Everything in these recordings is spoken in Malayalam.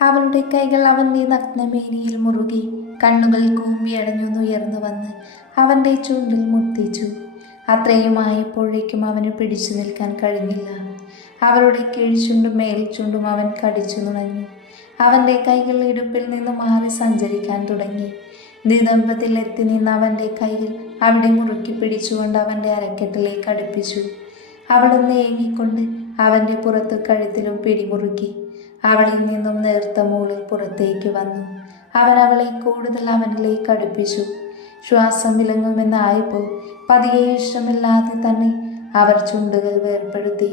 അവളുടെ കൈകൾ അവൻ്റെ നഗ്നമേനിയിൽ മുറുകി, കണ്ണുകൾ കൂമ്പിയടഞ്ഞുയർന്നു വന്ന് അവൻ്റെ ചുണ്ടിൽ മുട്ടിച്ചു. അത്രയുമായപ്പോഴേക്കും അവന് പിടിച്ചു നിൽക്കാൻ കഴിഞ്ഞില്ല. അവളുടെ കീഴ്ചുണ്ടും മേൽചുണ്ടും അവൻ കടിച്ചു നുണഞ്ഞു. അവൻ്റെ കൈകൾ ഇടുപ്പിൽ നിന്ന് മാറി സഞ്ചരിക്കാൻ തുടങ്ങി. നിതംബത്തിൽ എത്തി നിന്ന് അവൻ്റെ കൈകൾ അവിടെ മുറുക്കി പിടിച്ചുകൊണ്ട് അവൻ്റെ അരക്കെട്ടിലേക്ക് അടുപ്പിച്ചു. അവളൊന്ന് ഏങ്ങിക്കൊണ്ട് അവൻ്റെ പുറത്തു കഴുത്തിലും പിടിമുറുക്കി. അവളിൽ നിന്നും നേർത്ത മൂളിൽ പുറത്തേക്ക് വന്നു. അവൻ അവളെ കൂടുതൽ അവനിലേക്ക് അടുപ്പിച്ചു. ശ്വാസം വിലങ്ങുമെന്നായപ്പോൾ പതിയെ ഇഷ്ടമില്ലാതെ തന്നെ അവർ ചുണ്ടുകൾ വേർപ്പെടുത്തി.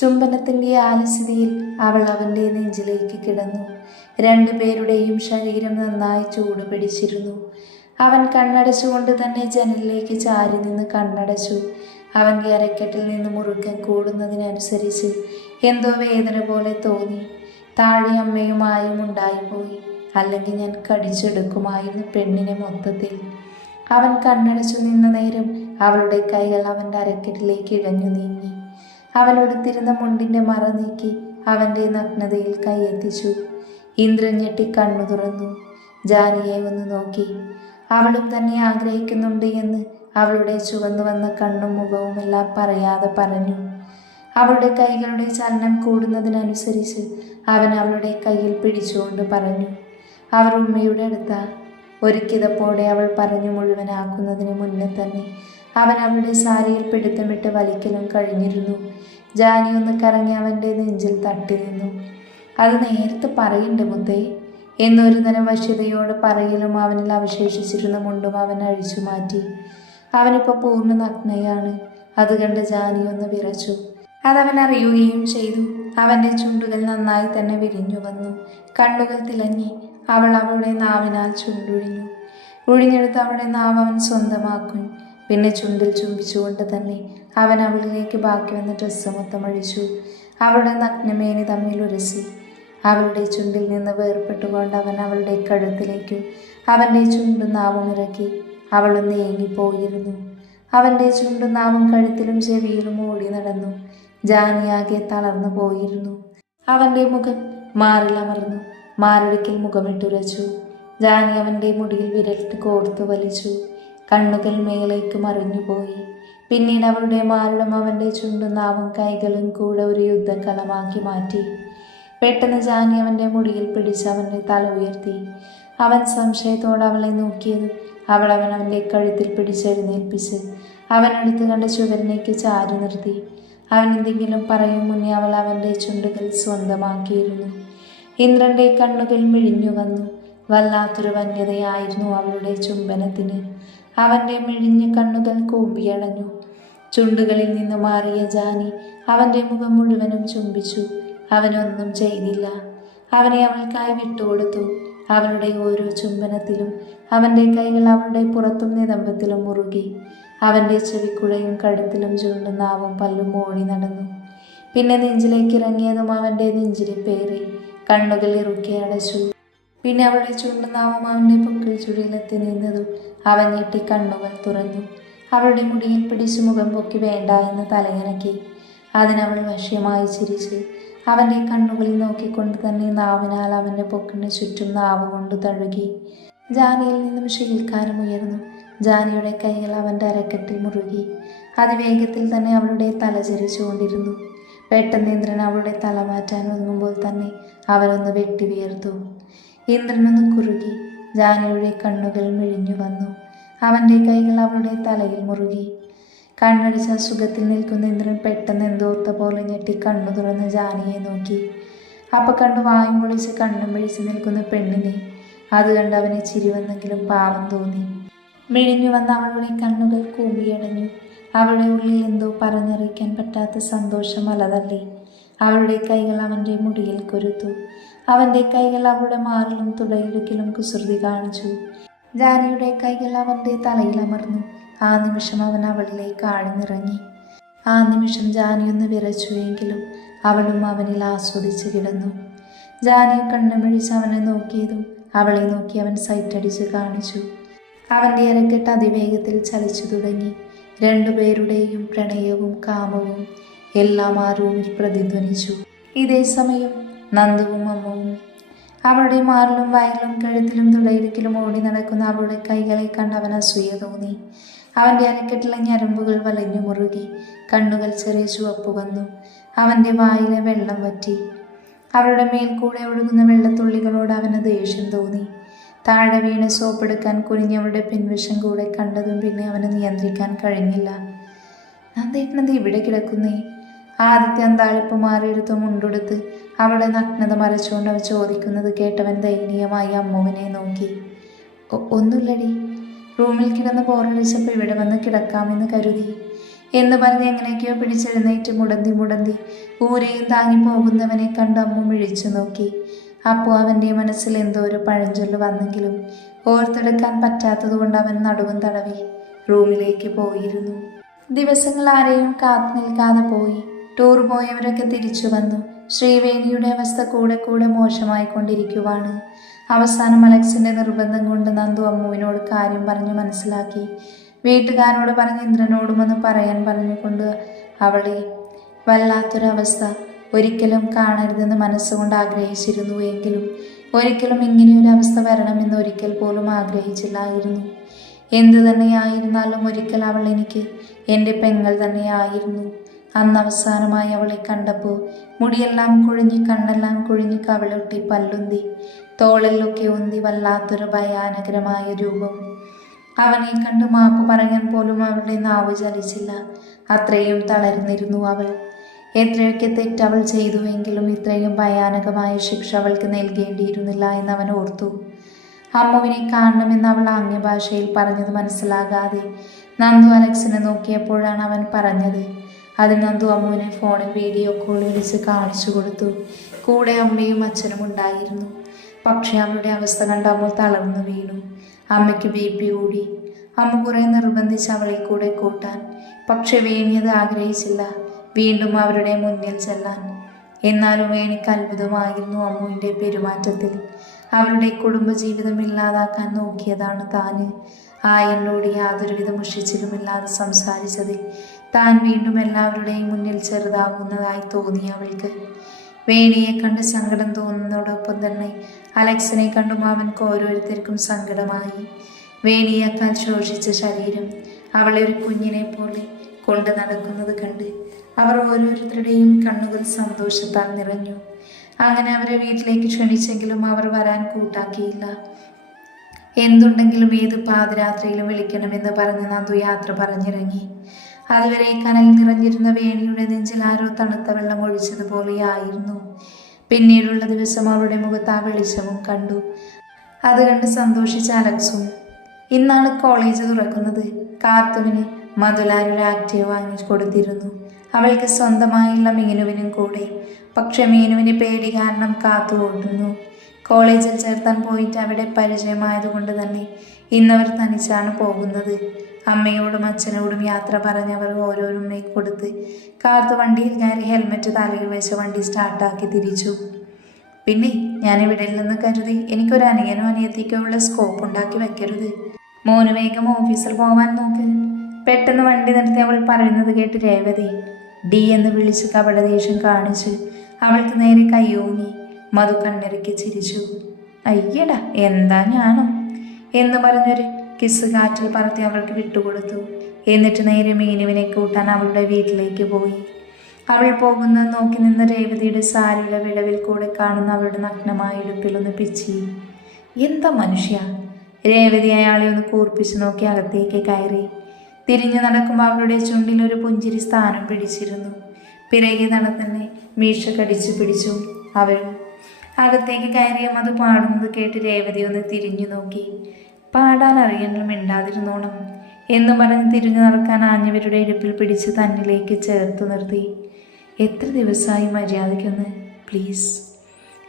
ചുംബനത്തിൻ്റെ ആലസ്യതയിൽ അവൾ അവൻ്റെ നെഞ്ചിലേക്ക് കിടന്നു. രണ്ടുപേരുടെയും ശരീരം നന്നായി ചൂട് പിടിച്ചിരുന്നു. അവൻ കണ്ണടച്ചുകൊണ്ട് തന്നെ ജനലിലേക്ക് ചാരി നിന്ന് കണ്ണടച്ചു. അവൻ്റെ അരക്കെട്ടിൽ നിന്ന് മുറുക്കം കൂടുന്നതിനനുസരിച്ച് എന്തോ വേദന പോലെ തോന്നി. താഴെ അമ്മയുമായും ഉണ്ടായിപ്പോയി, അല്ലെങ്കിൽ ഞാൻ കടിച്ചെടുക്കുമായിരുന്നു പെണ്ണിനെ മൊത്തത്തിൽ. അവൻ കണ്ണടച്ചു നിന്ന നേരം അവളുടെ കൈകൾ അവൻ്റെ അരക്കെട്ടിലേക്ക് ഇഴഞ്ഞു നീങ്ങി. അവൻ ഉടുത്തിരുന്ന മുണ്ടിൻ്റെ മറ നീക്കി അവൻ്റെ നഗ്നതയിൽ കൈയെത്തിച്ചു. ഇന്ദ്രൻ ഞെട്ടി കണ്ണു തുറന്നു. ജാനിയെ ഒന്ന് നോക്കി. അവളും തന്നെ ആഗ്രഹിക്കുന്നുണ്ട് എന്ന് അവളുടെ ചുവന്നു വന്ന കണ്ണും മുഖവും എല്ലാം പറയാതെ പറഞ്ഞു. അവളുടെ കൈകളുടെ ചലനം കൂടുന്നതിനനുസരിച്ച് അവൻ അവളുടെ കയ്യിൽ പിടിച്ചുകൊണ്ട് പറഞ്ഞു, അവർ ഉമ്മയുടെ അടുത്താ. ഒരു കിതപ്പോടെ അവൾ പറഞ്ഞു മുഴുവനാക്കുന്നതിന് മുന്നേ തന്നെ അവൻ അവളുടെ സാരിയിൽ പിടുത്തമിട്ട് വലിക്കലും കഴിഞ്ഞിരുന്നു. ജാനി ഒന്ന് കറങ്ങി അവൻ്റെ നെഞ്ചിൽ തട്ടി നിന്നു. അത് നേരത്തെ പറയണ്ടേ മുത്തേ എന്നൊരു തരം വശ്യതയോട് പറയലും അവനിൽ അവശേഷിച്ചിരുന്ന മുണ്ടും അവൻ അഴിച്ചു മാറ്റി. അവനിപ്പോൾ പൂർണ്ണ നഗ്നയാണ്. അത് കണ്ട് ജാനി ഒന്ന് വിറച്ചു. അതവൻ അറിയുകയും ചെയ്തു. അവൻ്റെ ചുണ്ടുകൾ നന്നായി തന്നെ വിരിഞ്ഞു വന്നു. കണ്ണുകൾ തിളങ്ങി. അവൾ അവളുടെ നാവിനാൽ ചുണ്ടൊഴിഞ്ഞു. ഒഴിഞ്ഞെടുത്ത് അവളുടെ നാവ് അവൻ സ്വന്തമാക്കും. പിന്നെ ചുണ്ടിൽ ചുംബിച്ചുകൊണ്ട് തന്നെ അവൻ അവളിലേക്ക് ബാക്കി വന്ന ഡ്രസ്സ് മൊത്തം അഴിച്ചു. അവളുടെ നഗ്നമേനി തമ്മിൽ ഉരസി. അവളുടെ ചുണ്ടിൽ നിന്ന് വേർപെട്ടുകൊണ്ട് അവൻ അവളുടെ കഴുത്തിലേക്ക് അവൻ്റെ ചുണ്ടും നാവും ഇറക്കി. അവളൊന്ന് ഏങ്ങിപ്പോയിരുന്നു. അവൻ്റെ ചുണ്ടും നാവും കഴുത്തിലും ചെവിയിലും ഓടി നടന്നു. ജാനിയാകെ തളർന്നു പോയിരുന്നു. അവൻ്റെ മുഖം മാറിലമർന്നു. മാറടിക്കൽ മുഖമിട്ടുരച്ചു. ജാനി അവൻ്റെ മുടിയിൽ വിരൽ കോർത്തു വലിച്ചു. കണ്ണുകൾ മേലേക്ക് മറിഞ്ഞുപോയി. പിന്നീട് അവളുടെ മാറിടം അവൻ്റെ ചുണ്ടും നാവും കൈകളും കൂടെ ഒരു യുദ്ധക്കളമാക്കി മാറ്റി. പെട്ടെന്ന് ജാനി അവൻ്റെ മുടിയിൽ പിടിച്ച് അവൻ്റെ തല ഉയർത്തി. അവൻ സംശയത്തോടെ അവളെ നോക്കിയതും അവൻ അവൻ്റെ കഴുത്തിൽ പിടിച്ചെഴുന്നേൽപ്പിച്ച് അവനടുത്ത് കണ്ട ചുവരിലേക്ക് ചാരി നിർത്തി. അവൻ എന്തെങ്കിലും പറയും മുന്നേ അവൾ അവൻ്റെ ചുണ്ടുകൾ സ്വന്തമാക്കിയിരുന്നു. ഇന്ദ്രൻ്റെ കണ്ണുകൾ മിഴിഞ്ഞു വന്നു. വല്ലാത്തൊരു വന്യതയായിരുന്നു അവളുടെ ചുംബനത്തിന്. അവൻ്റെ മിഴിഞ്ഞ കണ്ണുകൾ കൂമ്പിയടഞ്ഞു. ചുണ്ടുകളിൽ നിന്ന് മാറിയ ജാനി അവൻ്റെ മുഖം മുഴുവനും ചുംബിച്ചു. അവനൊന്നും ചെയ്തില്ല. അവനെ അവൾക്കായി വിട്ടുകൊടുത്തു. അവളുടെ ഓരോ ചുംബനത്തിലും അവൻ്റെ കൈകൾ അവളുടെ പുറത്തും നിതംബത്തിലും മുറുകി. അവൻ്റെ ചെവിക്കുഴയും കഴുത്തിലും ചുണ്ടും നാവും പല്ലും ഓടി നടന്നു. പിന്നെ നെഞ്ചിലേക്ക് ഇറങ്ങിയതും അവൻ്റെ നെഞ്ചിരിപ്പേറി. കണ്ണുകൾ ഇറുക്കി അടച്ചു. പിന്നെ അവളുടെ ചുണ്ടും നാവും അവൻ്റെ പൊക്കിൾ ചുഴിയിലെത്തി നിന്നതും അവൻ ഞെട്ടി കണ്ണുകൾ തുറന്നു. അവളുടെ മുടിയിൽ പിടിച്ചു മുഖം പൊക്കി വേണ്ട എന്ന് തലയനക്കി. അതിനവൾ വശ്യമായി ചിരിച്ച് അവൻ്റെ കണ്ണുകളിൽ നോക്കിക്കൊണ്ട് തന്നെ നാവിനാൽ അവൻ്റെ പൊക്കിന് ചുറ്റും നാവ് കൊണ്ട് തഴുകി. ജാനിയിൽ നിന്നും ശീൽക്കാരം ഉയർന്നു. ജാനിയുടെ കൈകൾ അവൻ്റെ അരക്കെട്ടിൽ മുറുകി. അതിവേഗത്തിൽ തന്നെ അവളുടെ തല ചരിച്ചുകൊണ്ടിരുന്നു. പെട്ടെന്ന് ഇന്ദ്രൻ അവളുടെ തല മാറ്റാൻ ഒതുങ്ങുമ്പോൾ തന്നെ അവനൊന്ന് വെട്ടി വിയർത്തു. ഇന്ദ്രനൊന്ന് കുറുകി. ജാനിയുടെ കണ്ണുകൾ മിഴിഞ്ഞു വന്നു. അവൻ്റെ കൈകൾ അവളുടെ തലയിൽ മുറുകി. കണ്ണടിച്ച സുഖത്തിൽ നിൽക്കുന്ന ഇന്ദ്രൻ പെട്ടെന്ന് എന്തോർത്ത പോലെ ഞെട്ടി കണ്ണു തുറന്ന് ജാനിയെ നോക്കി. അപ്പൊ കണ്ടു വായും പൊളിച്ച് കണ്ണും പിടിച്ച് നിൽക്കുന്ന പെണ്ണിനെ. അത് കണ്ട് അവനെ ചിരി വന്നെങ്കിലും പാവം തോന്നി. മിഴിഞ്ഞു വന്ന അവളുടെ കണ്ണുകൾ കൂമ്പിയടഞ്ഞു. അവളുടെ ഉള്ളിൽ എന്തോ പറഞ്ഞറിയിക്കാൻ പറ്റാത്ത സന്തോഷം അലതള്ളി. അവളുടെ കൈകൾ അവൻ്റെ മുടിയിൽ കൊരുത്തു. അവൻ്റെ കൈകൾ അവളുടെ മാറിലും തുടയിടുക്കിലും കുസൃതി കാണിച്ചു. ജാനിയുടെ കൈകൾ അവൻ്റെ തലയിൽ അമർന്നു. ആ നിമിഷം അവൻ അവളിലേക്ക് ആഴ്ന്നിറങ്ങി. ആ നിമിഷം ജാനിയൊന്ന് വിറച്ചുവെങ്കിലും അവളും അവനിൽ ആസ്വദിച്ച് കിടന്നു. ജാനിയെ കണ്ണുമിഴിച്ച് അവനെ നോക്കിയതും അവളെ നോക്കി അവൻ സൈറ്റടിച്ച് കാണിച്ചു. അവൻ്റെ അരക്കെട്ട് അതിവേഗത്തിൽ ചലിച്ചു തുടങ്ങി. രണ്ടുപേരുടെയും പ്രണയവും കാമവും എല്ലാം ആ റൂമിൽ പ്രതിധ്വനിച്ചു. ഇതേ സമയം നന്ദുവും അമ്മവും അവളുടെ മാറിലും വയറിലും കഴുത്തിലും തുടയിടുക്കിലും ഓടി നടക്കുന്ന അവളുടെ കൈകളെ കണ്ട് അവൻ അസൂയ തോന്നി. അവൻ്റെ അരക്കെട്ടിലെ ഞരമ്പുകൾ വലഞ്ഞു മുറുകി. കണ്ണുകൾ ചെറിയ ചുവപ്പ് വന്നു. അവൻ്റെ വായിലെ വെള്ളം വറ്റി. അവളുടെ മേൽ കൂടെ ഒഴുകുന്ന വെള്ളത്തുള്ളികളോട് അവന് ദേഷ്യം തോന്നി. താഴെ വീണ് സോപ്പെടുക്കാൻ കുനിഞ്ഞവളുടെ പിൻവശം കൂടെ കണ്ടതും പിന്നെ അവന് നിയന്ത്രിക്കാൻ കഴിഞ്ഞില്ല. നന്ദേട്ടനത് ഇവിടെ കിടക്കുന്നേ? ആദ്യത്തെ അന്താളിപ്പ് മാറിയെടുത്ത് മുണ്ടെടുത്ത് അവളുടെ നഗ്നത മറച്ചുകൊണ്ട് അവ ചോദിക്കുന്നത് കേട്ടവൻ ദയനീയമായി അമ്മുവിനെ നോക്കി. ഒന്നുമില്ലടി, റൂമിൽ കിടന്ന് ബോറടിച്ചപ്പോൾ ഇവിടെ വന്ന് കിടക്കാമെന്ന് കരുതി എന്ന് പറഞ്ഞ് എങ്ങനെയൊക്കെയോ പിടിച്ചെഴുന്നേറ്റ് മുടന്തി ഊരെയും താങ്ങി പോകുന്നവനെ കണ്ട് അമ്മു മിഴിച്ചു നോക്കി. അപ്പോൾ അവൻ്റെ മനസ്സിൽ എന്തോ ഒരു പഴഞ്ചൊല്ല് വന്നെങ്കിലും ഓർത്തെടുക്കാൻ പറ്റാത്തതുകൊണ്ട് അവൻ നടുവും തടവി റൂമിലേക്ക് പോയിരുന്നു. ദിവസങ്ങൾ ആരെയും കാത്തു നിൽക്കാതെ പോയി. ടൂർ പോയവരൊക്കെ തിരിച്ചു വന്നു. ശ്രീവേണിയുടെ അവസ്ഥ കൂടെ കൂടെ മോശമായിക്കൊണ്ടിരിക്കുവാണ്. അവസാനം അലക്സിന്റെ നിർബന്ധം കൊണ്ട് നന്ദു അമ്മുവിനോട് കാര്യം പറഞ്ഞു മനസ്സിലാക്കി. വീട്ടുകാരോട് പറഞ്ഞ് ഇന്ദ്രനോടും ഒന്ന് പറയാൻ പറഞ്ഞുകൊണ്ട് അവളെ വല്ലാത്തൊരവസ്ഥ. ഒരിക്കലും കാണരുതെന്ന് മനസ്സുകൊണ്ട് ആഗ്രഹിച്ചിരുന്നു എങ്കിലും ഒരിക്കലും ഇങ്ങനെയൊരു അവസ്ഥ വരണമെന്ന് ഒരിക്കൽ പോലും ആഗ്രഹിച്ചില്ലായിരുന്നു. എന്തു തന്നെയായിരുന്നാലും ഒരിക്കൽ അവൾ എനിക്ക് എൻ്റെ പെങ്ങൾ തന്നെയായിരുന്നു. അന്ന് അവസാനമായി അവളെ കണ്ടപ്പോൾ മുടിയെല്ലാം കുഴിഞ്ഞ് കണ്ണെല്ലാം കുഴിഞ്ഞ് കവിളൊട്ടി പല്ലുന്തി തോളിലൊക്കെ ഉന്തി വല്ലാത്തൊരു ഭയാനകരമായ രൂപം. അവനെ കണ്ട് മാപ്പ് പറയാൻ പോലും അവളുടെ നാവ് ചലിച്ചില്ല. അത്രയും തളർന്നിരുന്നു അവൾ. എത്രയൊക്കെ തെറ്റവൾ ചെയ്തുവെങ്കിലും ഇത്രയും ഭയാനകമായ ശിക്ഷ അവൾക്ക് നൽകേണ്ടിയിരുന്നില്ല എന്ന് അവൻ ഓർത്തു. അമ്മുവിനെ കാണണമെന്ന് അവൾ ആംഗ്യഭാഷയിൽ പറഞ്ഞത് മനസ്സിലാകാതെ നന്ദു അലക്സിനെ നോക്കിയപ്പോഴാണ് അവൻ പറഞ്ഞത്. അതിന് നന്ദു അമ്മുവിനെ ഫോണിൽ വീഡിയോ കോൾ വിളിച്ച് കാണിച്ചു കൊടുത്തു. കൂടെ അമ്മയും അച്ഛനും ഉണ്ടായിരുന്നു. പക്ഷെ അവളുടെ അവസ്ഥ കണ്ട് അമ്മ തളർന്നു വീണു. അമ്മയ്ക്ക് BP കൂടി. അമ്മ കുറെ നിർബന്ധിച്ച് അവളെ കൂടെ കൂട്ടാൻ. പക്ഷെ വേണിയത് ആഗ്രഹിച്ചില്ല വീണ്ടും അവരുടെ മുന്നിൽ ചെല്ലാൻ. എന്നാലും വേണിക്ക് അത്ഭുതമായിരുന്നു അമ്മുവിൻ്റെ പെരുമാറ്റത്തിൽ. അവരുടെ കുടുംബജീവിതം ഇല്ലാതാക്കാൻ നോക്കിയതാണ് താന്. എന്നോട് യാതൊരുവിധ മുഷിച്ചിലുമില്ലാതെ സംസാരിച്ചതിൽ താൻ വീണ്ടും എല്ലാവരുടെയും മുന്നിൽ ചെറുതാവുന്നതായി തോന്നി അവൾക്ക്. വേണിയെ കണ്ട് സങ്കടം തോന്നുന്നതോടൊപ്പം തന്നെ അലക്സിനെ കണ്ടും അവൻക്ക് ഓരോരുത്തർക്കും സങ്കടമായി. വേണിയേക്കാൾ ശോഷിച്ച ശരീരം അവളെ ഒരു കുഞ്ഞിനെ പോലെ കൊണ്ട് നടക്കുന്നത് കണ്ട് അവർ ഓരോരുത്തരുടെയും കണ്ണുകൾ സന്തോഷത്താൽ നിറഞ്ഞു. അങ്ങനെ അവരെ വീട്ടിലേക്ക് ക്ഷണിച്ചെങ്കിലും അവർ വരാൻ കൂട്ടാക്കിയില്ല. എന്തുണ്ടെങ്കിലും ഏത് പാതിരാത്രിയിലും വിളിക്കണമെന്ന് പറഞ്ഞ് നന്ദു യാത്ര പറഞ്ഞിറങ്ങി. അതുവരെ കനൽ നിറഞ്ഞിരുന്ന വേണിയുടെ നെഞ്ചിൽ ആരോ തണുത്ത വെള്ളം ഒഴിച്ചതുപോലെയായിരുന്നു. പിന്നീടുള്ള ദിവസം അവളുടെ മുഖത്ത് ആ വെളിച്ചവും കണ്ടു. അത് കണ്ട് സന്തോഷിച്ച അലക്സും. ഇന്നാണ് കോളേജ് തുറക്കുന്നത്. കാത്തുവിന് മധുലാരൊരു ആക്റ്റീവ് വാങ്ങി കൊടുത്തിരുന്നു. അവൾക്ക് സ്വന്തമായുള്ള മീനുവിനും കൂടെ. പക്ഷെ മീനുവിന് പേടി കാരണം കാത്തു ഓടുന്നു. കോളേജിൽ ചേർത്താൻ പോയിട്ട് അവിടെ പരിചയമായതുകൊണ്ട് തന്നെ ഇന്നവർ തനിച്ചാണ് പോകുന്നത്. അമ്മയോടും അച്ഛനോടും യാത്ര പറഞ്ഞവർ ഓരോരുമ്മയെ കൊടുത്ത് കാത്തു വണ്ടിയിൽ കയറി ഹെൽമെറ്റ് തലയിൽ വെച്ച് വണ്ടി സ്റ്റാർട്ടാക്കി തിരിച്ചു. പിന്നെ ഞാനിവിടെ നിന്ന് കരുതി എനിക്കൊരു അനിയനോ അനിയത്തിക്കോ ഉള്ള സ്കോപ്പ് ഉണ്ടാക്കി വെക്കരുത്. മോന് വേഗം ഓഫീസിൽ പോവാൻ നോക്ക്. പെട്ടെന്ന് വണ്ടി നിർത്തി അവൾ പറയുന്നത് കേട്ട് രേവതി ഡി എന്ന് വിളിച്ച് കപടദേഷ്യം കാണിച്ച് അവൾക്ക് നേരെ കയ്യോങ്ങി. മധു കണ്ണിറക്കി ചിരിച്ചു. അയ്യടാ എന്താ ഞാനും എന്ന് പറഞ്ഞൊരു കിസ് കാറ്റിൽ പറത്തി അവൾക്ക് വിട്ടുകൊടുത്തു. എന്നിട്ട് നേരെ മീനുവിനെ കൂട്ടാൻ അവളുടെ വീട്ടിലേക്ക് പോയി. അവൾ പോകുന്നത് നോക്കി നിന്ന രേവതിയുടെ സാരിയുടെ വിടവിൽ കൂടെ കാണുന്ന അവളുടെ നഗ്നമായ ഇടുപ്പിലൊന്ന് പിച്ചി. എന്താ മനുഷ്യ! രേവതി അയാളെ ഒന്ന് കൂർപ്പിച്ചു നോക്കി അകത്തേക്ക് കയറി. തിരിഞ്ഞു നടക്കുമ്പോൾ അവളുടെ ചുണ്ടിൽ ഒരു പുഞ്ചിരി സ്ഥാനം പിടിച്ചിരുന്നു. പിറകെ തന്നെ മീശ കടിച്ചു പിടിച്ചു. അവരും അകത്തേക്ക് കയറിയും അത് പാടുന്നത് കേട്ട് രേവതി ഒന്ന് തിരിഞ്ഞു നോക്കി. പാടാൻ അറിയണം, മിണ്ടാതിരുന്നോണം എന്ന് പറഞ്ഞ് തിരിഞ്ഞു നടക്കാൻ ആഞ്ഞവരുടെ ഇടുപ്പിൽ പിടിച്ച് തന്നിലേക്ക് ചേർത്ത് നിർത്തി. എത്ര ദിവസമായി മര്യാദയ്ക്കൊന്ന് പ്ലീസ്.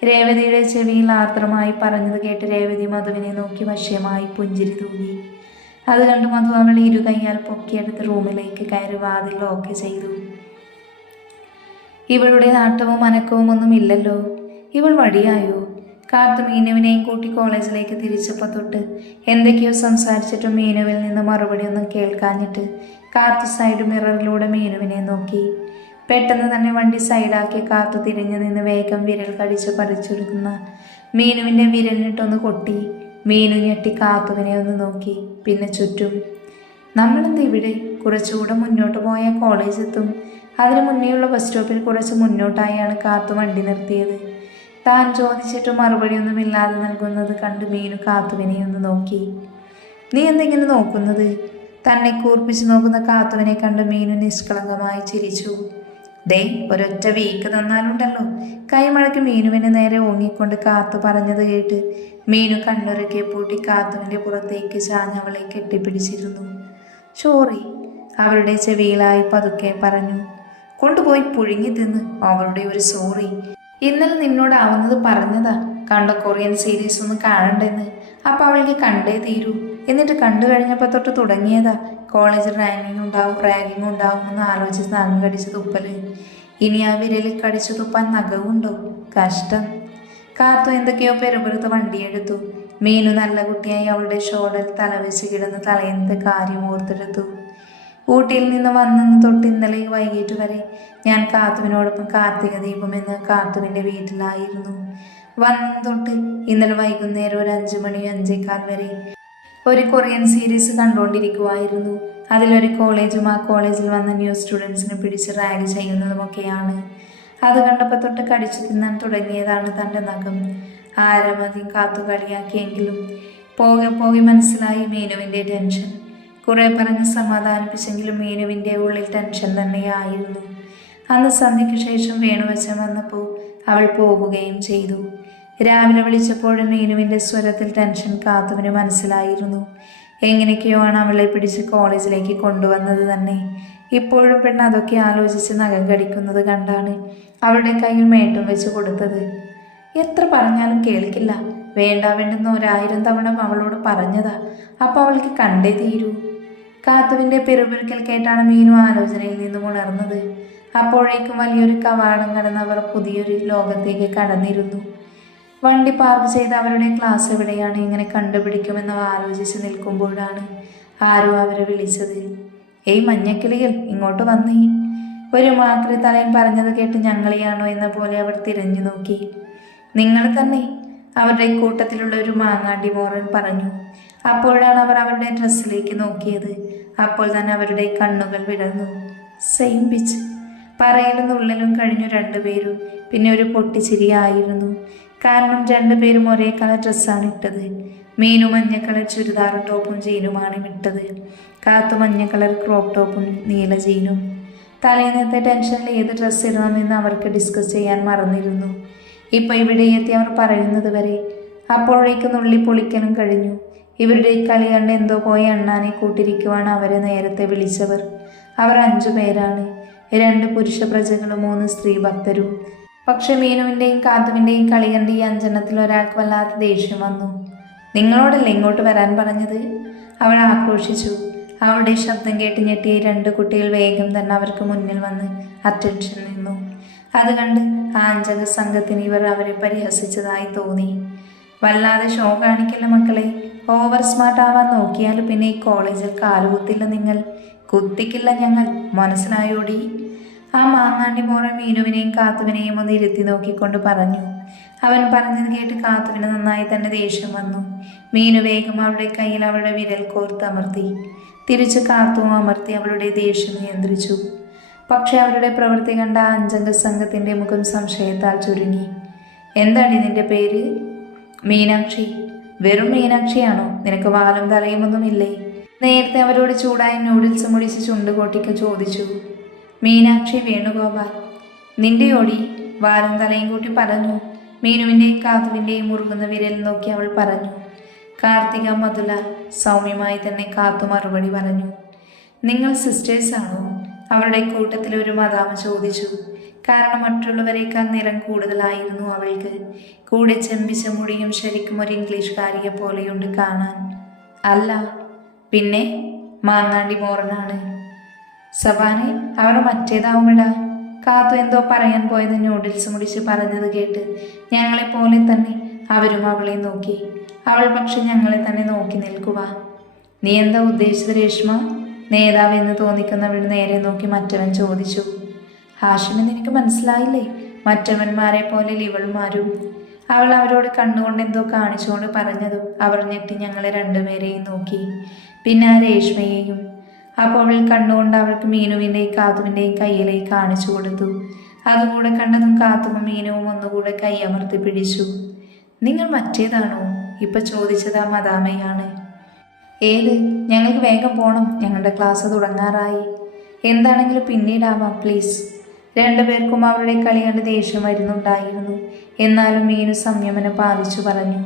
രേവതിയുടെ ചെവിയിൽ ആർദ്രമായി പറഞ്ഞത് കേട്ട് രേവതി മധുവിനെ നോക്കി വശ്യമായി പുഞ്ചിരി തൂങ്ങി. അത് കണ്ട് മധു അവളെ ഇരുകൈയാൽ പൊക്കിയെടുത്ത് റൂമിലേക്ക് കയറി വാതിൽ ലോക്ക് ചെയ്തു. ഇവളുടെ നാട്ടവും അനക്കവും ഒന്നും ഇല്ലല്ലോ. ഇവൾ വടിയായോ? കാത്തു മീനുവിനെയും കൂട്ടി കോളേജിലേക്ക് തിരിച്ചപ്പോൾ തൊട്ട് എന്തൊക്കെയോ സംസാരിച്ചിട്ടും മീനുവിൽ നിന്ന് മറുപടി ഒന്നും കേൾക്കാഞ്ഞിട്ട് കാത്തു സൈഡ് മിററിലൂടെ മീനുവിനെ നോക്കി. പെട്ടെന്ന് തന്നെ വണ്ടി സൈഡാക്കി കാത്തു തിരിഞ്ഞു നിന്ന് വേഗം വിരൽ കടിച്ച് പറിച്ചെടുക്കുന്ന മീനുവിൻ്റെ വിരലിനിട്ടൊന്ന് കൊട്ടി. മീനു ഞെട്ടി കാത്തുവിനെ ഒന്ന് നോക്കി, പിന്നെ ചുറ്റും. നമ്മളെന്ത് ഇവിടെ? കുറച്ചുകൂടെ മുന്നോട്ട് പോയാൽ കോളേജ് എത്തും. അതിന് മുന്നേയുള്ള ബസ് സ്റ്റോപ്പിൽ കുറച്ച് മുന്നോട്ടായാണ് കാത്തു വണ്ടി നിർത്തിയത്. താൻ ചോദിച്ചിട്ട് മറുപടിയൊന്നുമില്ലാതെ നൽകുന്നത് കണ്ട് മീനു കാത്തുവിനെ ഒന്ന് നോക്കി. നീ എന്തെങ്ങനെ നോക്കുന്നത്? തന്നെ കൂർപ്പിച്ച് നോക്കുന്ന കാത്തുവിനെ കണ്ട് മീനു നിഷ്കളങ്കമായി ചിരിച്ചു. ദേ, ഒരൊറ്റ വീക്ക് തന്നാലുണ്ടല്ലോ. കൈമഴയ്ക്ക് മീനുവിന് നേരെ ഓങ്ങിക്കൊണ്ട് കാത്തു പറഞ്ഞത് കേട്ട് മീനു കണ്ണുരക്കെ പൂട്ടി കാത്തുവിൻ്റെ പുറത്തേക്ക് ചാഞ്ഞവളെ കെട്ടിപ്പിടിച്ചിരുന്നു. സോറി, അവളുടെ ചെവിയിലായി പതുക്കെ പറഞ്ഞു. കൊണ്ടുപോയി പുഴുങ്ങി തിന്ന്. അവളുടെ ഒരു സോറി. ഇന്നലെ നിന്നോടാവുന്നത് പറഞ്ഞതാ, കണ്ട കൊറിയൻ സീരീസ് ഒന്നും കാണണ്ടെന്ന്. അപ്പം അവൾക്ക് കണ്ടേ തീരൂ. എന്നിട്ട് കണ്ടു കഴിഞ്ഞപ്പോൾ തൊട്ട് തുടങ്ങിയതാ കോളേജ് റാങ്കിങ് ഉണ്ടാവും എന്ന് ആലോചിച്ച് നഖം കടിച്ച് തുപ്പല്. ഇനി ആ വിരലിൽ കടിച്ചു തുപ്പാൻ നഖവുണ്ടോ? കഷ്ടം. കാത്തു എന്തൊക്കെയോ പെരുപുറത്ത് വണ്ടിയെടുത്തു. മീനു നല്ല കുട്ടിയായി അവളുടെ ഷോൾഡറിൽ തലവെച്ച് കിടന്ന് തലയത്തെ കാര്യം ഓർത്തെടുത്തു. ഊട്ടിയിൽ നിന്ന് വന്നെന്ന് തൊട്ട് ഇന്നലെ വൈകിട്ട് വരെ ഞാൻ കാത്തുവിനോടൊപ്പം കാർത്തിക ദീപം എന്ന കാത്തുവിൻ്റെ വീട്ടിലായിരുന്നു. വന്നു തൊട്ട് ഇന്നലെ വൈകുന്നേരം ഒരു 5 മണി 5:15 വരെ ഒരു കൊറിയൻ സീരീസ് കണ്ടുകൊണ്ടിരിക്കുമായിരുന്നു. അതിലൊരു കോളേജും ആ കോളേജിൽ വന്ന ന്യൂ സ്റ്റുഡൻസിനെ പിടിച്ച് റാഗ് ചെയ്യുന്നതുമൊക്കെയാണ്. അത് കണ്ടപ്പോൾ തൊട്ട് കടിച്ചു തിന്നാൻ തുടങ്ങിയതാണ് തൻ്റെ നഖം. ആരമതിയും കാത്തു കളിയാക്കിയെങ്കിലും പോകെ പോകെ മനസ്സിലായി മീനുവിൻ്റെ ടെൻഷൻ. കുറെ പറഞ്ഞ് സമാധാനിപ്പിച്ചെങ്കിലും മീനുവിൻ്റെ ഉള്ളിൽ ടെൻഷൻ തന്നെയായിരുന്നു. അന്ന് സന്ധ്യയ്ക്ക് ശേഷം വേണുവച്ചൻ വന്നപ്പോൾ അവൾ പോവുകയും ചെയ്തു. രാവിലെ വിളിച്ചപ്പോഴും മീനുവിൻ്റെ സ്വരത്തിൽ ടെൻഷൻ കാത്തുവിന് മനസ്സിലായിരുന്നു. എങ്ങനെയൊക്കെയോ ആണ് അവളെ പിടിച്ച് കോളേജിലേക്ക് കൊണ്ടുവന്നത് തന്നെ. ഇപ്പോഴും പെണ്ണ് അതൊക്കെ ആലോചിച്ച് നഖം കടിക്കുന്നത് കണ്ടാണ് അവളുടെ കയ്യിൽ മേട്ടും വെച്ച് കൊടുത്തത്. എത്ര പറഞ്ഞാലും കേൾക്കില്ല. വേണ്ടെന്ന് 1000 തവണ അവളോട് പറഞ്ഞതാ. അപ്പം അവൾക്ക് കണ്ടേ തീരൂ. കാത്തുവിൻ്റെ പെരുപിറുക്കൽ കേട്ടാണ് മീനു ആലോചനയിൽ നിന്നും ഉണർന്നത്. അപ്പോഴേക്കും വലിയൊരു കവാടം കടന്ന് അവർ പുതിയൊരു ലോകത്തേക്ക് കടന്നിരുന്നു. വണ്ടി പാർക്ക് ചെയ്ത് അവരുടെ ക്ലാസ് എവിടെയാണ് എങ്ങനെ കണ്ടുപിടിക്കുമെന്ന് ആലോചിച്ച് നിൽക്കുമ്പോഴാണ് ആരോ അവരെ വിളിച്ചത്. ഏയ് മഞ്ഞക്കിളികൾ, ഇങ്ങോട്ട് വന്നേ. ഒരു മാക്രി തലയൻ പറഞ്ഞത് കേട്ട് ഞങ്ങളെയാണോ എന്ന പോലെ അവർ തിരഞ്ഞു നോക്കി. നിങ്ങൾ തന്നെ, അവരുടെ കൂട്ടത്തിലുള്ള ഒരു മാങ്ങാണ്ടി മോറൻ പറഞ്ഞു. അപ്പോഴാണ് അവർ അവരുടെ ഡ്രസ്സിലേക്ക് നോക്കിയത്. അപ്പോൾ തന്നെ അവരുടെ കണ്ണുകൾ വിടർന്നു. Same pitch. പറയലും ഉള്ളിലും കഴിഞ്ഞു 2 പേരും. പിന്നെ ഒരു പൊട്ടിച്ചിരിയായിരുന്നു. കാരണം 2 പേരും ഒരേ കളർ ഡ്രസ്സാണ് ഇട്ടത്. മീനു മഞ്ഞ കളർ ചുരിദാറും ടോപ്പും ജീനുമാണ് ഇട്ടത്. കാത്തു മഞ്ഞ കളർ ക്രോപ്പ് ടോപ്പും നീല ജീനും. തലേന്നത്തെ ടെൻഷനിൽ ഏത് ഡ്രസ്സ് ഇടണമെന്ന് അവർക്ക് ഡിസ്കസ് ചെയ്യാൻ മറന്നിരുന്നു. ഇപ്പം ഇവിടെ എത്തി അവർ പറയുന്നത് വരെ. അപ്പോഴേക്ക് നുള്ളി പൊളിക്കലും കഴിഞ്ഞു. ഇവരുടെ ഈ കളി കണ്ട് എന്തോ പോയ അണ്ണാനെ കൂട്ടിരിക്കുവാണ് അവരെ നേരത്തെ വിളിച്ചവർ. അവർ 5 പേരാണ്. 2 പുരുഷ പ്രജകളും 3 സ്ത്രീ ഭക്തരും. പക്ഷെ മീനുവിൻ്റെയും കാത്തുവിൻ്റെയും കളി കണ്ട് ഈ 5 എണ്ണത്തിൽ ഒരാൾക്ക് വല്ലാത്ത ദേഷ്യം വന്നു. നിങ്ങളോടല്ലേ ഇങ്ങോട്ട് വരാൻ പറഞ്ഞത്? അവൾ ആക്രോശിച്ചു. അവളുടെ ശബ്ദം കേട്ട് ഞെട്ടിയ 2 കുട്ടികൾ വേഗം തന്നെ അവർക്ക് മുന്നിൽ വന്ന് അറ്റൻഷൻ നിന്നു. അത് കണ്ട് ആഞ്ചക സംഘത്തിന് ഇവർ അവരെ പരിഹസിച്ചതായി തോന്നി. വല്ലാതെ ഷോ കാണിക്കില്ല മക്കളെ. ഓവർ സ്മാർട്ട് ആവാൻ നോക്കിയാൽ പിന്നെ ഈ കോളേജിൽ കാലുകുത്തില്ല നിങ്ങൾ. കുത്തിക്കില്ല ഞങ്ങൾ, മനസ്സിലായോടി? ആ മാങ്ങാണ്ടി മോറൻ മീനുവിനെയും കാത്തുവിനെയും ഒന്ന് ഇരുത്തി നോക്കിക്കൊണ്ട് പറഞ്ഞു. അവൻ പറഞ്ഞത് കേട്ട് കാത്തുവിന് നന്നായി തന്നെ ദേഷ്യം വന്നു. മീനു വേഗം അവളുടെ കയ്യിൽ അവളുടെ വിരൽ കോർത്ത് അമർത്തി. തിരിച്ച് കാത്തുവും അമർത്തി അവളുടെ ദേഷ്യം നിയന്ത്രിച്ചു. പക്ഷെ അവരുടെ പ്രവൃത്തി കണ്ട ആ 5 സംഘത്തിൻ്റെ മുഖം സംശയത്താൽ ചുരുങ്ങി. എന്താണ് നിന്റെ പേര്? മീനാക്ഷി. വെറും മീനാക്ഷിയാണോ? നിനക്ക് വാലും തലയുമൊന്നുമില്ലേ? നേരത്തെ അവരോട് ചൂടായ നൂഡിൽസ് മുടിച്ച് ചുണ്ടുകൊട്ടിക്ക് ചോദിച്ചു. മീനാക്ഷി വേണുഗോപാൽ. നിന്റെ ഓടി വാലും തലയും കൂട്ടി പറഞ്ഞു. മീനുവിൻ്റെയും കാത്തുവിൻ്റെയും മുറുകുന്ന വിരൽ നോക്കി അവൾ പറഞ്ഞു. കാർത്തിക മധുല. സൗമ്യമായി തന്നെ കാത്തു മറുപടി പറഞ്ഞു. നിങ്ങൾ സിസ്റ്റേഴ്സാണോ? അവളുടെ കൂട്ടത്തിൽ ഒരു മദാമ ചോദിച്ചു. കാരണം മറ്റുള്ളവരെക്കാൾ നിറം കൂടുതലായിരുന്നു അവൾക്ക്. കൂടെ ചെമ്പിച്ച മുടിയും ശരിക്കും ഒരു ഇംഗ്ലീഷുകാരിയെ പോലെയുണ്ട് കാണാൻ. അല്ല പിന്നെ മാങ്ങാണ്ടി മോറനാണ്. സവാനെ, അവർ മറ്റേതാവുമിടാ. കാത്തു എന്തോ പറയാൻ പോയത് നൂഡിൽസ് മുടിച്ച് പറഞ്ഞത് കേട്ട് ഞങ്ങളെപ്പോലെ തന്നെ അവരും അവളെ നോക്കി. അവൾ പക്ഷെ ഞങ്ങളെ തന്നെ നോക്കി നിൽക്കുക. നീ എന്താ ഉദ്ദേശിച്ചത് രേഷ്മ? നേതാവ് എന്ന് തോന്നിക്കുന്നവൾ നേരെ നോക്കി മറ്റവൻ ചോദിച്ചു. ഹാഷിമിന് നിനക്ക് മനസ്സിലായില്ലേ? മറ്റവന്മാരെ പോലെ ഇവൾമാരും. അവൾ അവരോട് കണ്ണുകൊണ്ട് എന്തോ കാണിച്ചുകൊണ്ട് പറഞ്ഞതും അവർ ഞെട്ടി ഞങ്ങളെ രണ്ടുപേരെയും നോക്കി, പിന്നെ ആ രേഷ്മയെയും. അപ്പോൾ അവൾ കണ്ണുകൊണ്ട് അവൾക്ക് മീനുവിൻ്റെയും കാത്തുവിൻ്റെയും കയ്യിലേക്ക് കാണിച്ചു കൊടുത്തു. അതുകൂടെ കണ്ടതും കാത്തുവും മീനുവും ഒന്നുകൂടെ കൈയമർത്തി പിടിച്ചു. നിങ്ങൾ മറ്റേതാണോ? ഇപ്പൊ ചോദിച്ചത് ആ മദാമയാണ്. ഏത്? ഞങ്ങൾക്ക് വേഗം പോണം, ഞങ്ങളുടെ ക്ലാസ് തുടങ്ങാറായി. എന്താണെങ്കിലും പിന്നീടാവാം പ്ലീസ്. രണ്ടുപേർക്കും അവരുടെ കളി കണ്ട് ദേഷ്യം വരുന്നുണ്ടായിരുന്നു. എന്നാലും മീനു സംയമനം പാലിച്ചു പറഞ്ഞു.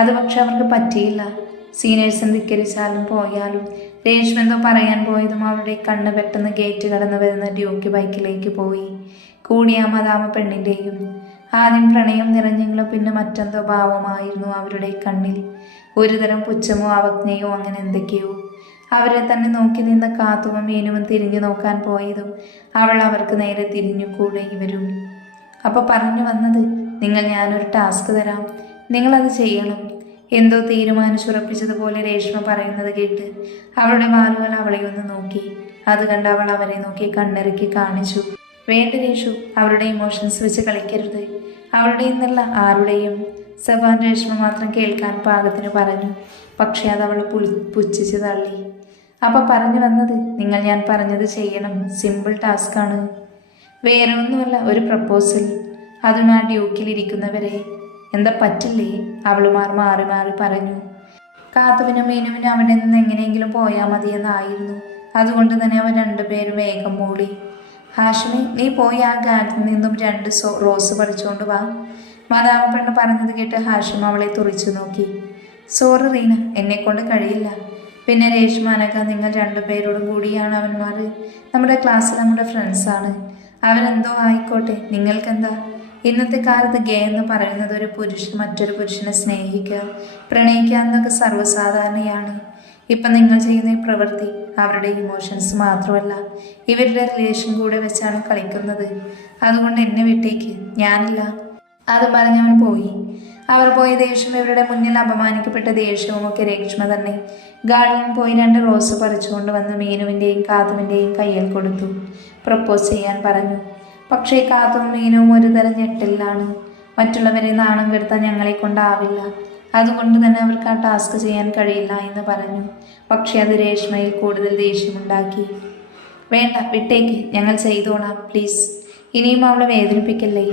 അത് പക്ഷെ അവർക്ക് പറ്റിയില്ല. സീനിയേഴ്സിന് ധിക്കരിച്ചാലും പോയാലും. രേഷ്മെന്തോ പറയാൻ പോയതും അവരുടെ കണ്ണ് പെട്ടെന്ന് ഗേറ്റ് കടന്നു വരുന്ന ഡ്യൂക്ക് ബൈക്കിലേക്ക് പോയി. കൂടിയ മദാമ പെണ്ണിൻ്റെയും. ആദ്യം പ്രണയം നിറഞ്ഞെങ്കിലും പിന്നെ മറ്റെന്തോ ഭാവമായിരുന്നു അവരുടെ കണ്ണിൽ. ഒരുതരം പുച്ഛമോ അവജ്ഞയോ അങ്ങനെ എന്തൊക്കെയോ. അവരെ തന്നെ നോക്കി നിന്ന കാത്തുവും മീനുവും തിരിഞ്ഞു നോക്കാൻ പോയതും അവൾ അവർക്ക് നേരെ തിരിഞ്ഞു കൂടെ ഇവരും. അപ്പോൾ പറഞ്ഞു വന്നത്, ഞാനൊരു ടാസ്ക് തരാം, നിങ്ങളത് ചെയ്യണം. എന്തോ തീരുമാനിച്ചുറപ്പിച്ചതുപോലെ രേഷ്മ പറയുന്നത് കേട്ട് അവളുടെ വാലുകൾ അവളെ ഒന്ന് നോക്കി. അത് കണ്ട് അവൾ അവരെ നോക്കി കണ്ണിറുക്കി കാണിച്ചു. വേണ്ട രേഷു, അവരുടെ ഇമോഷൻസ് വെച്ച് കളിക്കരുത്. അവളുടെ എന്നല്ല ആരുടെയും. സബാൻ രേഷ്മ മാത്രം കേൾക്കാൻ പാകത്തിന് പറഞ്ഞു. പക്ഷെ അത് അവൾ പുച്ഛിച്ച് തള്ളി. അപ്പോൾ പറഞ്ഞു വന്നത്, ഞാൻ പറഞ്ഞത് ചെയ്യണം. സിമ്പിൾ ടാസ്ക്കാണ്. വേറെ ഒന്നുമല്ല, ഒരു പ്രപ്പോസൽ. അതും ആ ഡ്യൂക്കിലിരിക്കുന്നവരെ. എന്താ പറ്റില്ലേ? അവളുമാർ മാറി മാറി പറഞ്ഞു. കാത്തുവിനും മീനുവിനും അവിടെ നിന്ന് എങ്ങനെയെങ്കിലും പോയാൽ മതിയെന്നായിരുന്നു. അതുകൊണ്ട് തന്നെ അവർ രണ്ടുപേരും വേഗം മൂളി. ഹാഷിമി, നീ പോയി ആ ഗാർഡനിൽ നിന്നും 2 റോസ് പറിച്ചുകൊണ്ട് വാ. മദാമ പെണ്ണ് പറഞ്ഞത് കേട്ട് ഹാഷിം അവളെ തുറിച്ചു നോക്കി. സോറി റീന, എന്നെക്കൊണ്ട് കഴിയില്ല. പിന്നെ രേഷ്മ, അനക, നിങ്ങൾ രണ്ടുപേരോടും കൂടിയാണ് അവന്മാർ. നമ്മുടെ ക്ലാസ്സിൽ നമ്മുടെ ഫ്രണ്ട്സാണ്. അവരെന്തോ ആയിക്കോട്ടെ, നിങ്ങൾക്കെന്താ? ഇന്നത്തെ കാലത്ത് ഗേ എന്ന് പറയുന്നത് ഒരു പുരുഷൻ മറ്റൊരു പുരുഷനെ സ്നേഹിക്കുക, പ്രണയിക്കുക എന്നൊക്കെ സർവ്വസാധാരണയാണ്. ഇപ്പം നിങ്ങൾ ചെയ്യുന്ന ഈ പ്രവൃത്തി അവരുടെ ഇമോഷൻസ് മാത്രമല്ല, ഇവരുടെ റിലേഷൻ കൂടെ വെച്ചാണ് കളിക്കുന്നത്. അതുകൊണ്ട് എന്നെ വിട്ടേക്ക്, ഞാനില്ല. അത് പറഞ്ഞവൻ പോയി. അവർ പോയ ദേഷ്യം ഇവരുടെ മുന്നിൽ അപമാനിക്കപ്പെട്ട ദേഷ്യവും ഒക്കെ രേഷ്മ തന്നെ ഗാർഡനിൽ പോയി 2 റോസ് പറിച്ചുകൊണ്ട് വന്ന് മീനുവിൻ്റെയും കാത്തുവിൻ്റെയും കയ്യിൽ കൊടുത്തു. പ്രപ്പോസ് ചെയ്യാൻ പറഞ്ഞു. പക്ഷേ കാത്തും മീനുവും ഒരു തരം ഞെട്ടലിലാണ്. മറ്റുള്ളവരെ നാണം കെടുത്താൻ ഞങ്ങളെ കൊണ്ടാവില്ല, അതുകൊണ്ട് തന്നെ അവർക്ക് ആ ടാസ്ക് ചെയ്യാൻ കഴിയില്ല എന്ന് പറഞ്ഞു. പക്ഷെ അത് രേഷ്മയിൽ കൂടുതൽ ദേഷ്യമുണ്ടാക്കി. വേണ്ട, വിട്ടേക്ക്, ഞങ്ങൾ ചെയ്തോളാം പ്ലീസ്. ഇനിയും അവളെ വേദനിപ്പിക്കല്ലേ.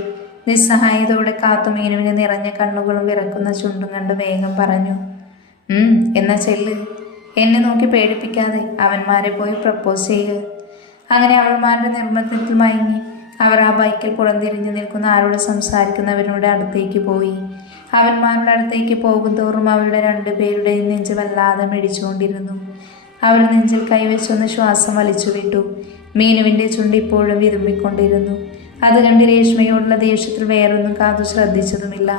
നിസ്സഹായതയോടെ കാത്തു മീനുവിന് നിറഞ്ഞ കണ്ണുകളും വിറക്കുന്ന ചുണ്ടും കണ്ട് വേഗം പറഞ്ഞു. എന്നാ ചെല്ല്, എന്നെ നോക്കി പേടിപ്പിക്കാതെ അവന്മാരെ പോയി പ്രപ്പോസ് ചെയ്യുക. അങ്ങനെ അവന്മാരുടെ നിർബന്ധത്തിൽ മയങ്ങി അവർ ആ ബൈക്കിൽ പുറംതിരിഞ്ഞു നിൽക്കുന്ന ആരോട് സംസാരിക്കുന്നവരുടെ അടുത്തേക്ക് പോയി. അവന്മാരുടെ അടുത്തേക്ക് പോകും തോറും അവരുടെ 2 പേരുടെയും നെഞ്ച് വല്ലാതെ മിടിച്ചുകൊണ്ടിരുന്നു. അവർ നെഞ്ചിൽ കൈവച്ചൊന്ന് ശ്വാസം വലിച്ചു വിട്ടു. മീനുവിൻ്റെ ചുണ്ട് ഇപ്പോഴും വിതുമ്പിക്കൊണ്ടിരുന്നു. അത് കണ്ട് രേഷ്മയോടുള്ള ദേഷ്യത്തിൽ വേറൊന്നും കാതു ശ്രദ്ധിച്ചതുമില്ല.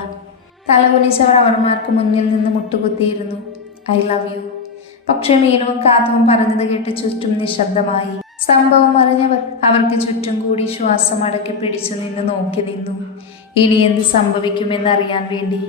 തലകുനിച്ചവർ അവന്മാർക്ക് മുന്നിൽ നിന്ന് മുട്ടുകുത്തിയിരുന്നു. I love you. പക്ഷെ മീനുവും കാത്തുവും പറഞ്ഞത് കേട്ട് ചുറ്റും നിശബ്ദമായി. സംഭവം അറിഞ്ഞവർ അവർക്ക് ചുറ്റും കൂടി ശ്വാസം അടക്കി പിടിച്ചു നിന്ന് നോക്കി നിന്നു. ഇനി എന്ത് സംഭവിക്കുമെന്നറിയാൻ വേണ്ടി.